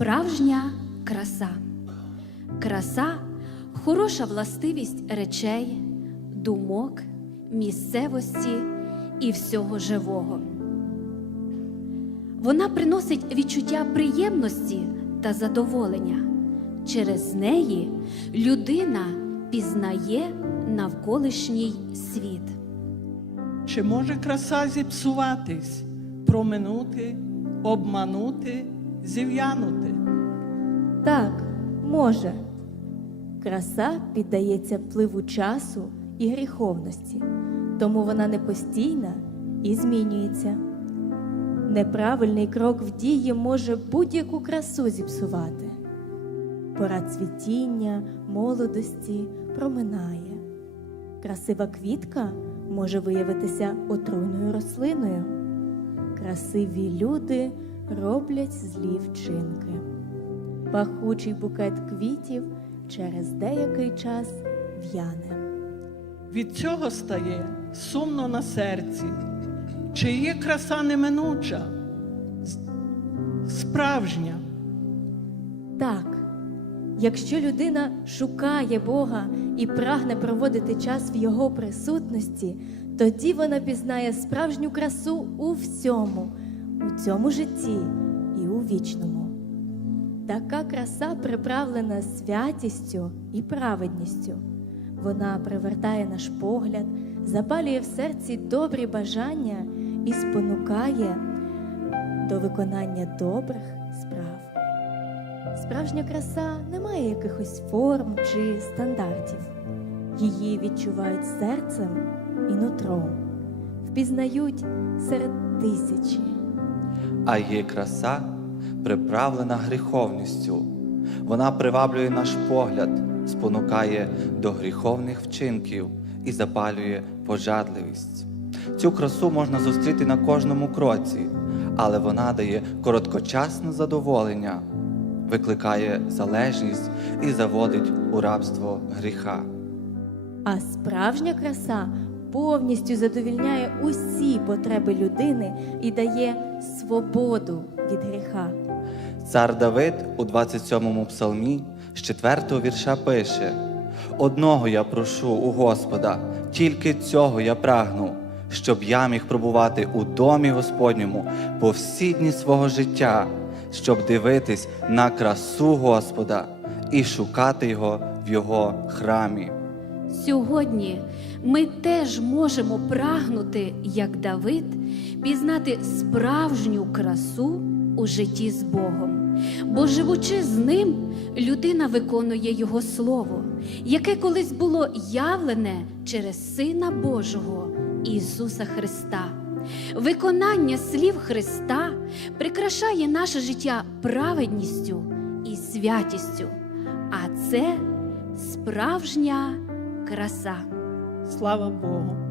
Справжня краса. Краса хороша властивість речей, думок, місцевості і всього живого. Вона приносить відчуття приємності та задоволення. Через неї людина пізнає навколишній світ. Чи може краса зіпсуватись, проминути, обманути, зів'янути? Так, може. Краса піддається впливу часу і гріховності, тому вона не постійна і змінюється. Неправильний крок в дії може будь-яку красу зіпсувати. Пора цвітіння, молодості проминає. Красива квітка може виявитися отруйною рослиною. Красиві люди роблять злі вчинки. Пахучий букет квітів через деякий час в'яне. Від цього стає сумно на серці. Чи є краса неминуча, справжня? Так, якщо людина шукає Бога і прагне проводити час в Його присутності, тоді вона пізнає справжню красу у всьому, у цьому житті і у вічному. Така краса приправлена святістю і праведністю. Вона привертає наш погляд, запалює в серці добрі бажання і спонукає до виконання добрих справ. Справжня краса не має якихось форм чи стандартів. Її відчувають серцем і нутром, впізнають серед тисячі. А є краса, приправлена гріховністю. Вона приваблює наш погляд, спонукає до гріховних вчинків і запалює пожадливість. Цю красу можна зустріти на кожному кроці, але вона дає короткочасне задоволення, викликає залежність і заводить у рабство гріха. А справжня краса повністю задовільняє усі потреби людини і дає свободу від гріха. Цар Давид у 27-му псалмі з 4-го вірша пише: Одного я прошу у Господа, тільки цього я прагну, щоб я міг пробувати у домі Господньому по всі дні свого життя, щоб дивитись на красу Господа і шукати його в його храмі. Сьогодні ми теж можемо прагнути, як Давид, пізнати справжню красу у житті з Богом. Бо, живучи з ним, людина виконує Його Слово, яке колись було явлене через Сина Божого Ісуса Христа. Виконання слів Христа прикрашає наше життя праведністю і святістю, а це справжня краса. Слава Богу!